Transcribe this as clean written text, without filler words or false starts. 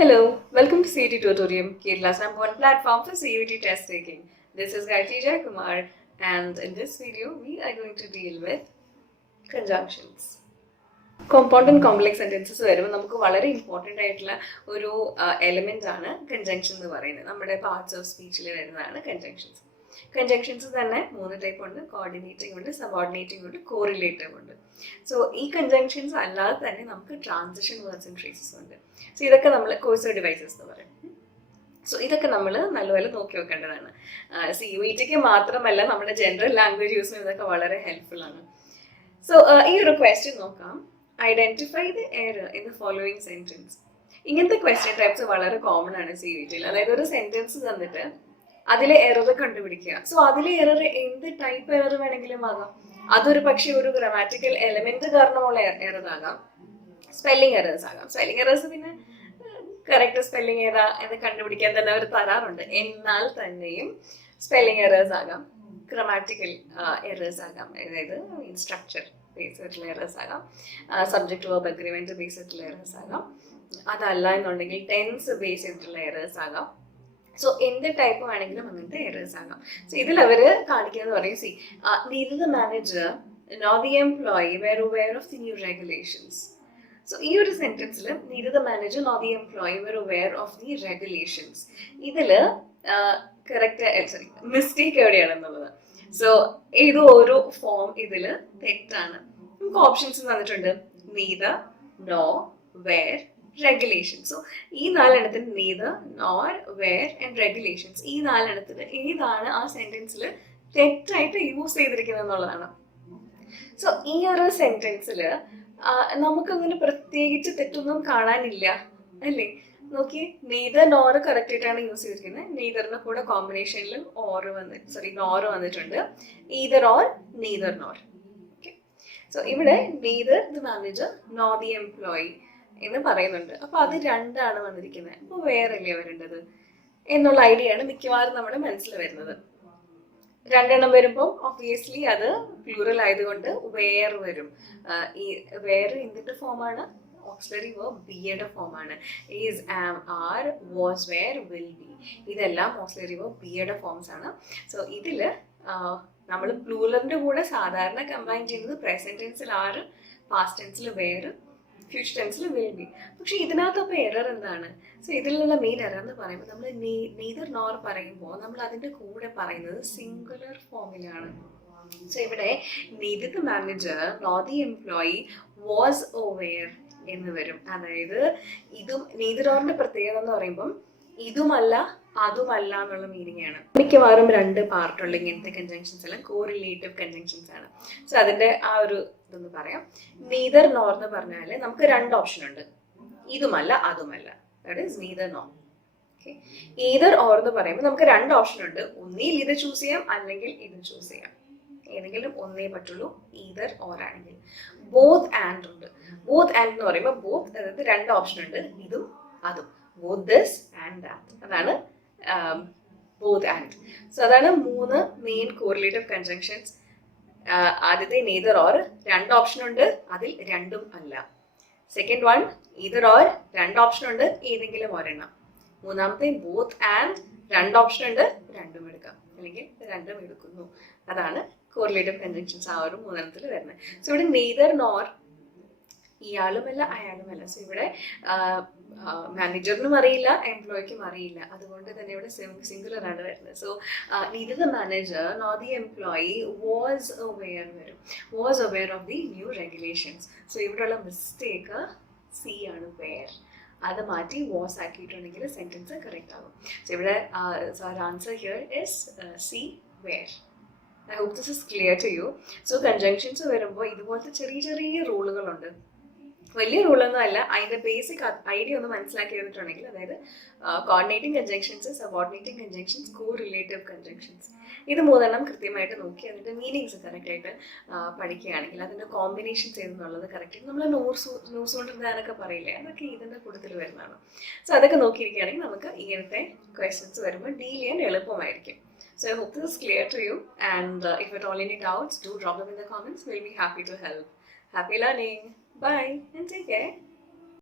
Hello, welcome to CET Tutorium, Kerala's number one platform for CUET test taking. This is Gayatri Jaikumar, and in this video, we are going to deal with conjunctions. Compound and complex sentences വരുമ്പോൾ നമുക്ക് വളരെ important ആയിട്ടുള്ള ഒരു element ആണ് conjunction എന്ന് പറയുന്നത്. നമ്മുടെ parts of സ്പീച്ചിൽ വരുന്നതാണ് കൺജങ്ഷൻസ്. കൺജങ്ഷൻസ് തന്നെ 3 ടൈപ്പ് ഉണ്ട്: കോർഡിനേറ്റിംഗ് ഉണ്ട്, സബോർഡിനേറ്റിംഗ് ഉണ്ട്, കോറിലേറ്റീവ് ഉണ്ട്. സോ ഈ കൺജങ്ഷൻസ് അല്ലാതെ തന്നെ നമുക്ക് ട്രാൻസിഷൻ വേർഡ്സ് ആൻഡ് ഫ്രേസസ് ഉണ്ട്. സോ ഇതൊക്കെ നമ്മൾ കോഴ്സ് ഡിവൈസസ് എന്ന് പറയും. സോ ഇതൊക്കെ നമ്മൾ നല്ലപോലെ നോക്കി വെക്കേണ്ടതാണ്. CUETക്ക് മാത്രമല്ല, നമ്മുടെ ജനറൽ ലാംഗ്വേജ് യൂസിന് ഇതൊക്കെ വളരെ ഹെൽപ്ഫുൾ ആണ്. സോ ഈ ഒരു ക്വസ്റ്റ്യൻ നോക്കാം. Identify the error in the following sentence. ഇങ്ങനത്തെ ക്വസ്റ്റ്യൻ ടൈപ്സ് വളരെ കോമൺ ആണ് CUETയിൽ. അതായത് ഒരു സെന്റൻസ് തന്നിട്ട് അതിലെ എറർ കണ്ടുപിടിക്കുക. സോ അതിലെ എറർ എന്ത് ടൈപ്പ് എറർ വേണമെങ്കിലും ആകാം. അതൊരു പക്ഷേ ഒരു ഗ്രാമാറ്റിക്കൽ എലമെന്റ് കാരണമുള്ള എറർ ആകാം, സ്പെല്ലിംഗ് എറേഴ്സ് ആകാം. സ്പെല്ലിംഗ് എറേഴ്സ് പിന്നെ കറക്റ്റ് സ്പെല്ലിംഗ് ഏതാ എന്ന് കണ്ടുപിടിക്കാൻ തന്നെ അവർ തരാറുണ്ട്. എന്നാൽ തന്നെയും സ്പെല്ലിംഗ് എറേഴ്സ് ആകാം, ഗ്രാമാറ്റിക്കൽ എറേഴ്സ് ആകാം, അതായത് സ്ട്രക്ചർ ബേസ് ആയിട്ടുള്ള എറേഴ്സ് ആകാം, സബ്ജക്ട് വേർബ് അഗ്രിമെന്റ് ബേസ് ആയിട്ടുള്ള എറേഴ്സ് ആകാം, അതല്ല എന്നുണ്ടെങ്കിൽ ടെൻസ് ബേസ് ചെയ്തിട്ടുള്ള എറേഴ്സ് ആകാം. സോ എന്ത് ടൈപ്പ് വേണമെങ്കിലും അങ്ങനത്തെ എറേഴ്സ് ആകാം. സോ ഇതിൽ അവർ കാണിക്കുന്നത് പറയും, neither the manager nor the employee were aware of the new regulations. So ഈ ഒരു സെന്റൻസിൽ neither the manager nor the employee were aware of the regulations. ഇതിൽ മിസ്റ്റേക്ക് എവിടെയാണെന്നുള്ളത്. സോ ഏതോ ഒരു ഫോം ഇതിൽ തെറ്റാണ്. നമുക്ക് ഓപ്ഷൻസ് തന്നിട്ടുണ്ട്: neither, nor, where, regulation. So ഈ 4 എണ്ണത്തിന് neither, nor, where and regulations, ഈ 4 എണ്ണത്തിന് ഏതാണ് ആ സെന്റൻസിൽ തെറ്റായിട്ട് യൂസ് ചെയ്തിരിക്കുന്നത് എന്നുള്ളതാണ്. സോ ഈ ഒരു സെന്റൻസിൽ നമുക്കങ്ങനെ പ്രത്യേകിച്ച് തെറ്റൊന്നും കാണാനില്ല, അല്ലേ? നോക്കി, നെയ്തർ നോർ കറക്റ്റ് ആയിട്ടാണ് യൂസ് ചെയ്തിരിക്കുന്നത്. നെയ്തറിന്റെ കൂടെ കോമ്പിനേഷനിൽ നോർ വന്നിട്ടുണ്ട്. Either or, neither nor. Okay, so ഇവിടെ neither the manager nor the employee എന്ന് പറയുന്നുണ്ട്. അപ്പൊ അത് 2 ആണ് വന്നിരിക്കുന്നത്. അപ്പൊ വേറെല്ലേ വരേണ്ടത് എന്നുള്ള ഐഡിയ ആണ് മിക്കവാറും നമ്മുടെ മനസ്സിൽ വരുന്നത്. 2 എണ്ണം വരുമ്പോൾ ഒബ്വിയസ്ലി അത് പ്ലൂറൽ ആയതുകൊണ്ട് വേർ വരും. ഈ വേർ എന്തിന്റെ ഫോമാണ്? ഓക്സിലറി വേർബ് ബിയുടെ ഫോമാണ്. Is, am, are, was, were, will be, ഇതെല്ലാം ഓക്സിലറി വേർബ് ബിയുടെ ഫോംസ് ആണ്. സോ ഇതിൽ നമ്മൾ പ്ലൂറലിന്റെ കൂടെ സാധാരണ കമ്പൈൻ ചെയ്യുന്നത് പ്രസന്റ് ടെൻസിൽ ആർ, പാസ്റ്റ് ടെൻസിൽ വേർ, ഫ്യൂച്ചർ ടെൻസിൽ വിൽ ബി. പക്ഷെ ഇതിനകത്തപ്പോൾ എറർ എന്താണ്? സോ ഇതിലുള്ള മെയിൻ എറർ എന്ന് പറയുമ്പോൾ നമ്മൾ നെയ്തർ നോർ പറയുമ്പോൾ നമ്മൾ അതിന്റെ കൂടെ പറയുന്നത് സിംഗുലർ ഫോമിലാണ്. സോ ഇവിടെ neither the manager nor the employee was aware എന്ന് വരും. അതായത് ഇതും neither orന്റെ പ്രത്യേകത എന്ന് പറയുമ്പോൾ ഇതുമല്ല അതുമല്ല എന്നുള്ള മീനിങ് ആണ്. മിക്കവാറും 2 പാർട്ടുള്ള ഇങ്ങനത്തെ കൺജങ്ഷൻസ് എല്ലാം കോറിലേറ്റീവ് കൺജങ്ഷൻസ് ആണ്. സോ അതിന്റെ ആ ഒരു ഇതൊന്ന് പറയാം. neither nor എന്ന് പറഞ്ഞാൽ നമുക്ക് 2 ഓപ്ഷൻ ഉണ്ട്: ഇതുമല്ല അതുമല്ല. That is neither nor. Okay, either or എന്ന് പറയുമ്പോൾ നമുക്ക് 2 ഓപ്ഷൻ ഉണ്ട്: ഒന്നിൽ ഇത് ചൂസ് ചെയ്യാം, അല്ലെങ്കിൽ ഇത് ചൂസ് ചെയ്യാം. ഏതെങ്കിലും ഒന്നേ പറ്റുള്ളൂ either or ആണെങ്കിൽ. ബോത്ത് ആൻഡ് ഉണ്ട്. ബോത്ത് ആൻഡ് എന്ന് പറയുമ്പോൾ ബോത്ത്, അതായത് 2 ഓപ്ഷൻ ഉണ്ട്: ഇതും അതും. ബോത്ത് ദിസ് ആൻഡ് ദാറ്റ്, അതാണ് ബോത്ത് ആൻഡ്. സോ അതാണ് 3 മെയിൻ കോറിലേറ്റീവ് കൺജങ്ഷൻസ്. ആദ്യത്തെ neither or 2 ഓപ്ഷൻ ഉണ്ട്, അതിൽ 2ഉം അല്ല. Second one either or 2 option ഉണ്ട്, ഏതെങ്കിലും ഒരെണ്ണം. മൂന്നാമത്തെ ബോത്ത് ആൻഡ് 2 ഓപ്ഷൻ ഉണ്ട്, 2ഉം എടുക്കാം, അല്ലെങ്കിൽ 2ഉം എടുക്കുന്നു. അതാണ് കോറിലേറ്റീവ് കൺജങ്ഷൻസ് ആ ഒരു 3 വരുന്നത്. സോ ഇവിടെ neither nor ഇയാളുമല്ല അയാളുമല്ല. സോ ഇവിടെ മാനേജറിനും അറിയില്ല, എംപ്ലോയിക്കും അറിയില്ല. അതുകൊണ്ട് തന്നെ ഇവിടെ സിംഗുലർ ആണ് വരുന്നത്. So neither the manager nor the employee was aware വരും. was aware of the new regulations. So ഇവിടെയുള്ള മിസ്റ്റേക്ക് സി ആണ്, where. അത് മാറ്റി വാസ് ആക്കിയിട്ടുണ്ടെങ്കിൽ സെന്റൻസ് കറക്റ്റ് ആകും. സോ ഇവിടെ answer here is C, where. I hope this is clear to you. So conjunctions വരുമ്പോൾ ഇതുപോലത്തെ ചെറിയ ചെറിയ റൂളുകളുണ്ട്. വലിയ റൂളൊന്നും അല്ല, അതിന്റെ ബേസിക് ഐഡിയ ഒന്ന് മനസ്സിലാക്കി കഴിഞ്ഞിട്ടുണ്ടെങ്കിൽ, അതായത് coordinating conjunctions, subordinating conjunctions, correlative conjunctions, ഇത് 3 എണ്ണം കൃത്യമായിട്ട് നോക്കി അതിന്റെ മീനിങ്സ് കറക്റ്റ് ആയിട്ട് പഠിക്കുകയാണെങ്കിൽ, അതിന്റെ കോമ്പിനേഷൻസ് ഏതെന്നുള്ളത് കറക്റ്റ് ആയിട്ട് നമ്മൾ ന്യൂസ് കൊണ്ടിരുന്നതൊക്കെ പറയില്ലേ, അതൊക്കെ ഇതിന്റെ കൂട്ടത്തിൽ വരുന്നതാണ്. സോ അതൊക്കെ നോക്കിയിരിക്കുകയാണെങ്കിൽ നമുക്ക് ഇങ്ങനത്തെ ക്വസ്റ്റ്യൻസ് വരുമ്പോൾ ഡീൽ ചെയ്യാൻ എളുപ്പമായിരിക്കും. So I hope this is clear to you, and if at all any doubts, do drop them in the comments. We'll be happy to help. Happy learning. Bye and take care.